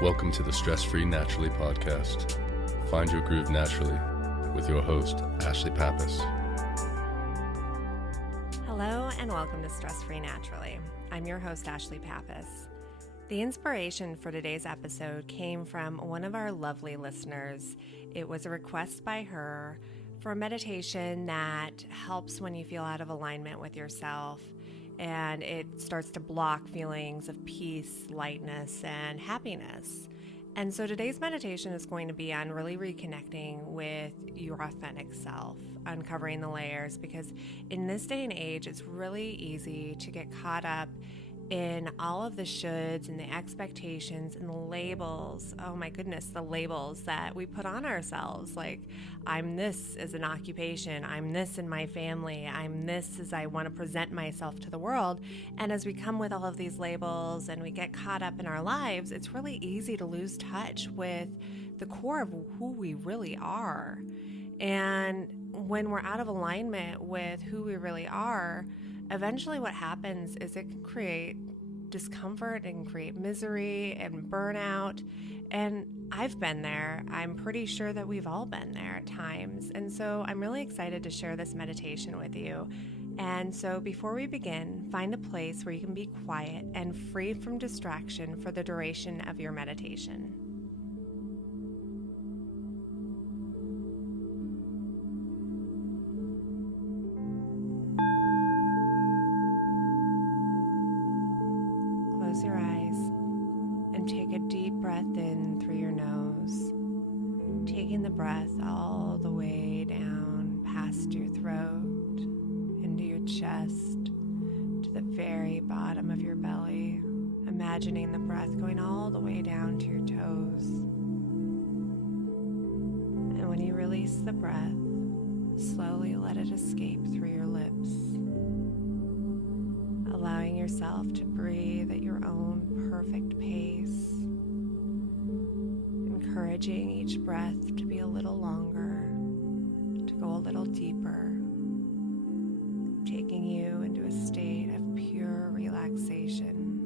Welcome to the Stress-Free Naturally podcast. Find your groove naturally with your host, Ashlie Pappas. Hello and welcome to Stress-Free Naturally. I'm your host, Ashlie Pappas. The inspiration for today's episode came from one of our lovely listeners. It was a request by her for a meditation that helps when you feel out of alignment with yourself, and it starts to block feelings of peace, lightness, and happiness. And so today's meditation is going to be on really reconnecting with your authentic self, uncovering the layers, because in this day and age, it's really easy to get caught up in all of the shoulds and the expectations and the labels. Oh my goodness, the labels that we put on ourselves. Like, I'm this as an occupation, I'm this in my family, I'm this as I want to present myself to the world. And as we come with all of these labels and we get caught up in our lives, it's really easy to lose touch with the core of who we really are. And when we're out of alignment with who we really are, eventually what happens is it can create discomfort and create misery and burnout. And I've been there. I'm pretty sure that we've all been there at times. And so I'm really excited to share this meditation with you. And so before we begin, find a place where you can be quiet and free from distraction for the duration of your meditation. Close your eyes and take a deep breath in through your nose, taking the breath all the way down past your throat, into your chest, to the very bottom of your belly, imagining the breath going all the way down to your toes. And when you release the breath, slowly let it escape through your lips, allowing yourself to breathe at your own perfect pace, encouraging each breath to be a little longer, to go a little deeper, taking you into a state of pure relaxation.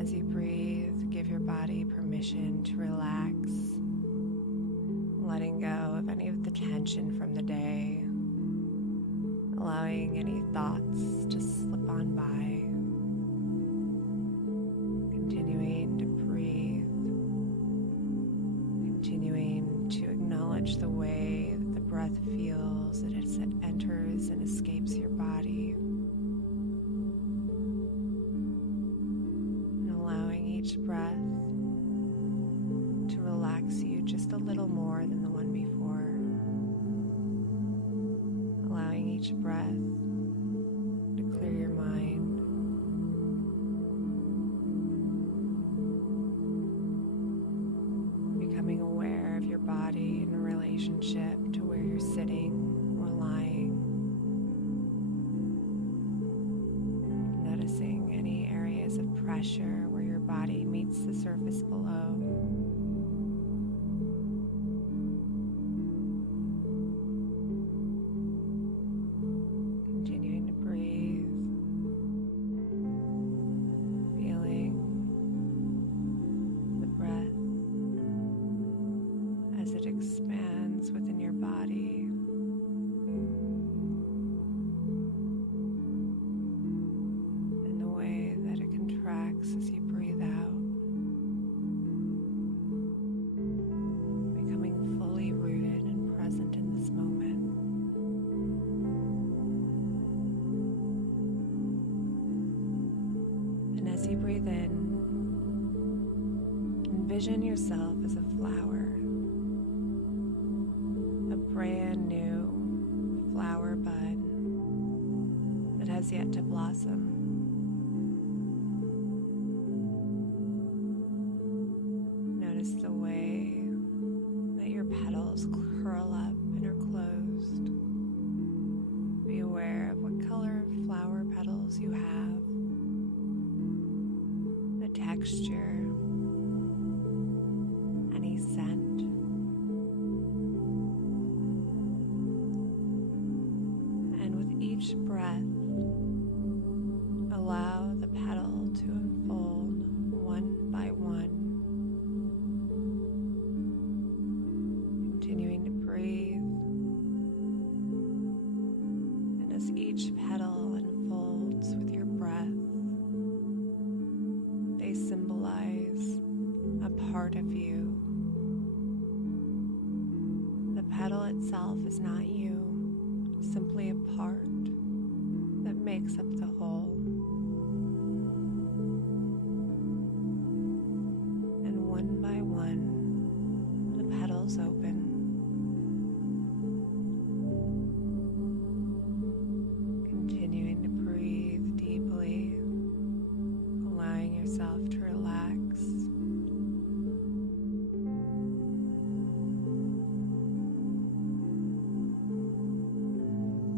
As you breathe, give your body permission to relax, letting go of any of the tension from the day, allowing any thoughts to slip on by, continuing to breathe, continuing to acknowledge the way that the breath feels as it enters and escapes your body, and allowing each breath to relax you just a little more than the one before. Allowing each breath to clear your mind. Becoming aware of your body in relationship to where you're sitting or lying. Noticing any areas of pressure where your body meets the surface below. Expands within your body, and the way that it contracts as you breathe out, becoming fully rooted and present in this moment. And as you breathe in, envision yourself as a flower, brand new flower bud that has yet to blossom. Notice the way that your petals curl up and are closed. Be aware of what color of flower petals you have, the texture, any scent. Each breath, allow the petal to unfold one As each petal unfolds with your breath, they symbolize a part of you. The petal itself is not you, simply a part that makes up the whole. And one by one, the petals open. Continuing to breathe deeply, allowing yourself to relax.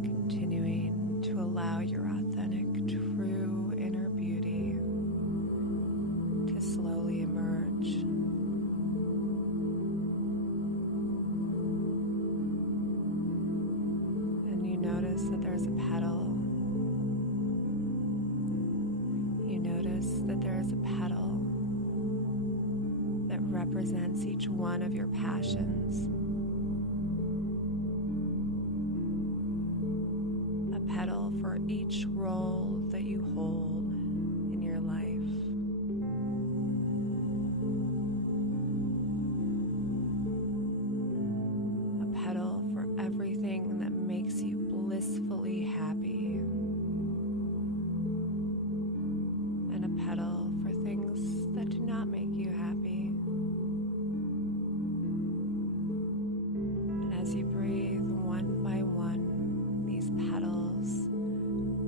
Continuing to allow your authentic, true inner beauty to slowly emerge. And you notice that there's a petal. You notice that there is a petal that represents each one of your passions. A petal for each role that you hold in your life. A petal for everything that makes you blissfully happy. And a petal for things that do not make you happy. And as you breathe one by one, these petals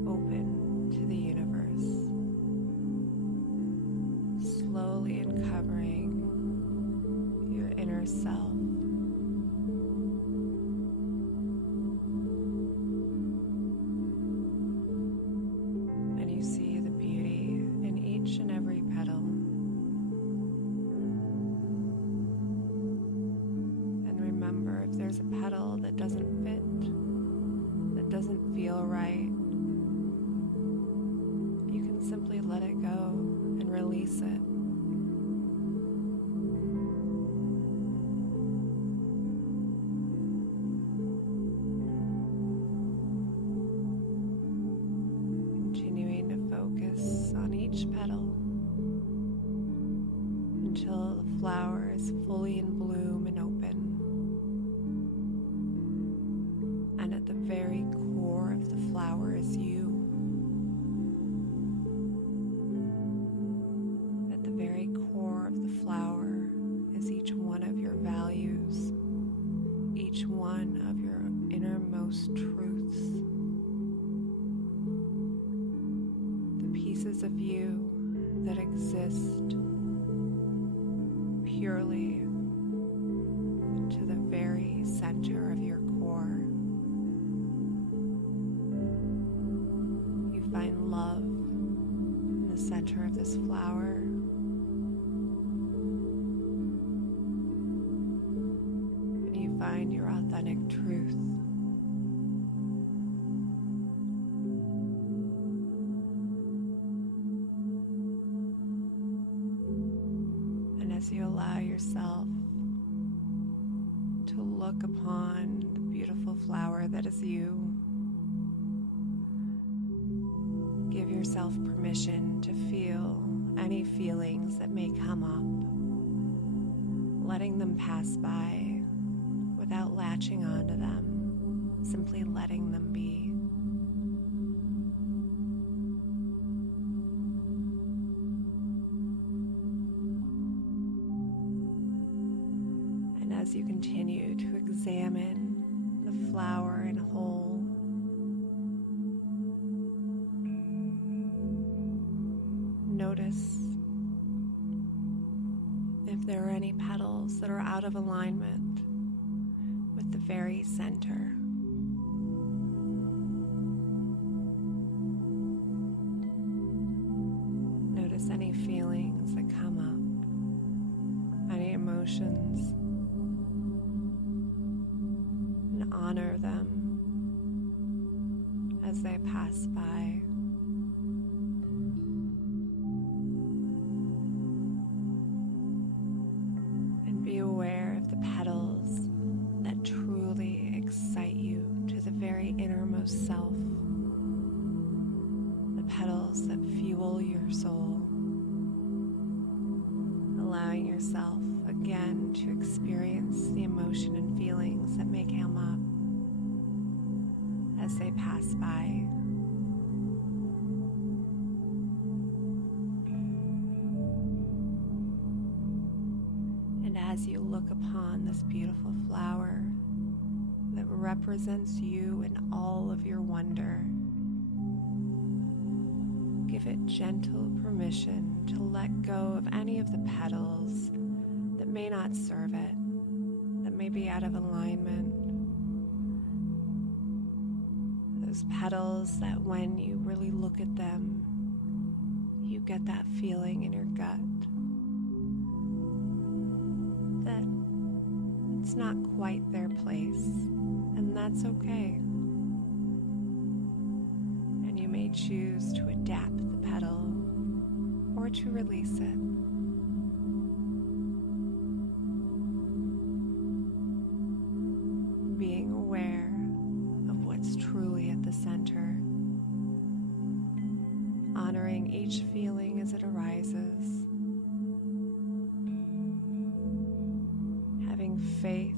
open to the universe, slowly uncovering your inner self. And you see the beauty in each and every petal. And remember, if there's a petal that doesn't fit, that doesn't feel right, you can simply let it go and release it. Continuing to focus on each petal until the flower is fully in bloom and open. And at the very core of the flower is you. At the very core of the flower is each one of your values, each one of your innermost truths, the pieces of you that exist purely to the very center of your core. You find love in the center of this flower. And you find your authentic truth. And as you allow yourself to look upon the beautiful flower that is you, give yourself permission to feel any feelings that may come up, letting them pass by without latching onto them, simply letting them be. And as you continue to examine the flower in whole, notice if there are any petals that are out of alignment with the very center. Notice any feelings that come up, any emotions, and honor them as they pass by. And be aware of the petals that truly excite you to the very innermost self, the petals that fuel your soul, allowing yourself again to experience the emotion and feelings that may come up as they pass by. And as you look upon this beautiful flower that represents you in all of your wonder, give it gentle permission to let go of any of the petals that may not serve it, that may be out of alignment. Those petals that when you really look at them, you get that feeling in your gut that it's not quite their place, and that's okay. And you may choose to adapt the petal or to release it. Being aware of what's truly at the center, honoring each feeling as it arises, having faith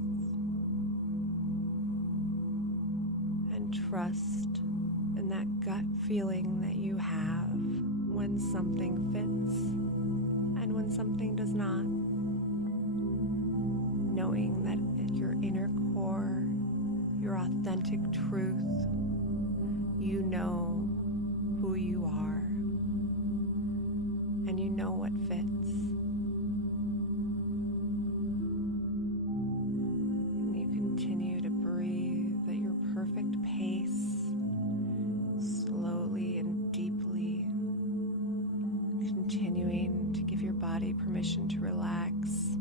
and trust in that gut feeling that you have when something fits and when something does not. Knowing that at your inner core, your authentic truth, you know who you are and you know what fits. And you continue to breathe at your perfect pace, slowly and deeply, continuing to give your body permission to relax.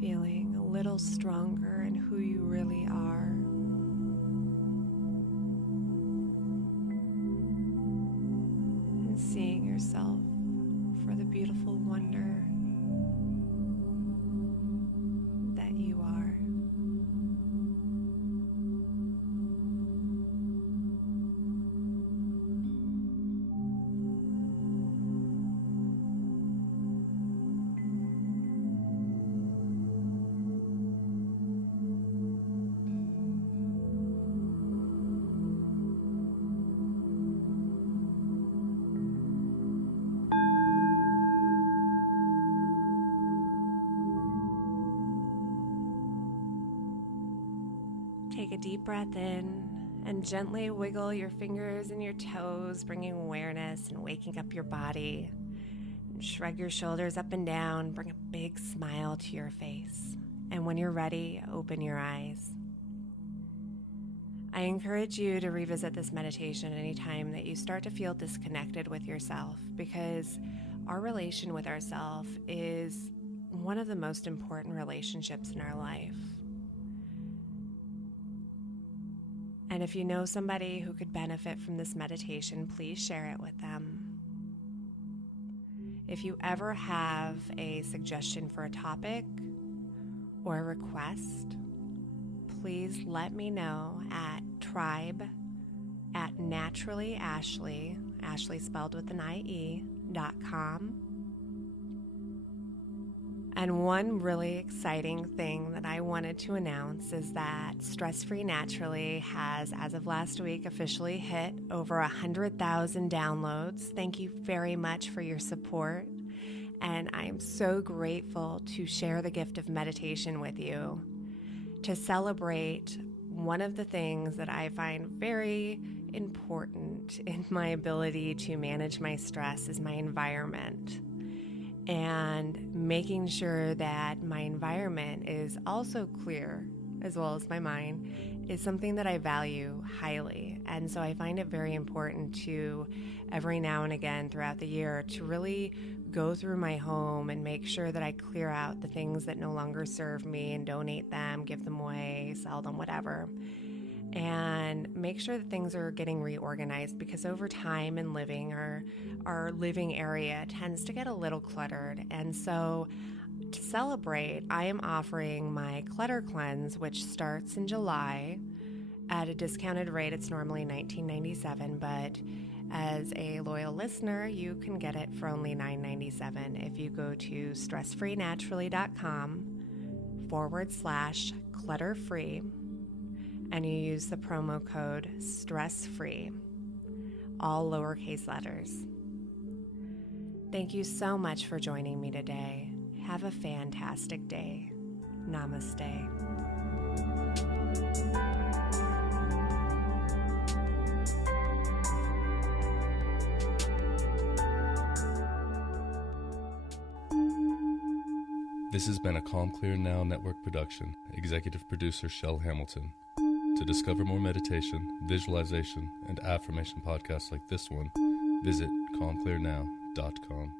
Feeling a little stronger in who you really are. And seeing yourself for the beautiful wonder that you are. Take a deep breath in and gently wiggle your fingers and your toes, bringing awareness and waking up your body. And shrug your shoulders up and down, bring a big smile to your face. And when you're ready, open your eyes. I encourage you to revisit this meditation anytime that you start to feel disconnected with yourself, because our relation with ourselves is one of the most important relationships in our life. And if you know somebody who could benefit from this meditation, please share it with them. If you ever have a suggestion for a topic or a request, please let me know at tribe@naturallyashlie, Ashlie spelled with an IE.com. And one really exciting thing that I wanted to announce is that Stress Free Naturally has, as of last week, officially hit over 100,000 downloads. Thank you very much for your support. And I am so grateful to share the gift of meditation with you, to celebrate one of the things that I find very important in my ability to manage my stress is my environment. And making sure that my environment is also clear, as well as my mind, is something that I value highly. And so I find it very important to, every now and again throughout the year, to really go through my home and make sure that I clear out the things that no longer serve me and donate them, give them away, sell them, whatever. And make sure that things are getting reorganized, because over time in living, our living area tends to get a little cluttered. And so to celebrate, I am offering my Clutter Cleanse, which starts in July at a discounted rate. It's normally $19.97, but as a loyal listener, you can get it for only $9.97 if you go to stressfreenaturally.com/clutter-free and you use the promo code STRESSFREE, all lowercase letters. Thank you so much for joining me today. Have a fantastic day. Namaste. This has been a Calm Clear Now Network production. Executive producer Shell Hamilton. To discover more meditation, visualization, and affirmation podcasts like this one, visit calmclearnow.com.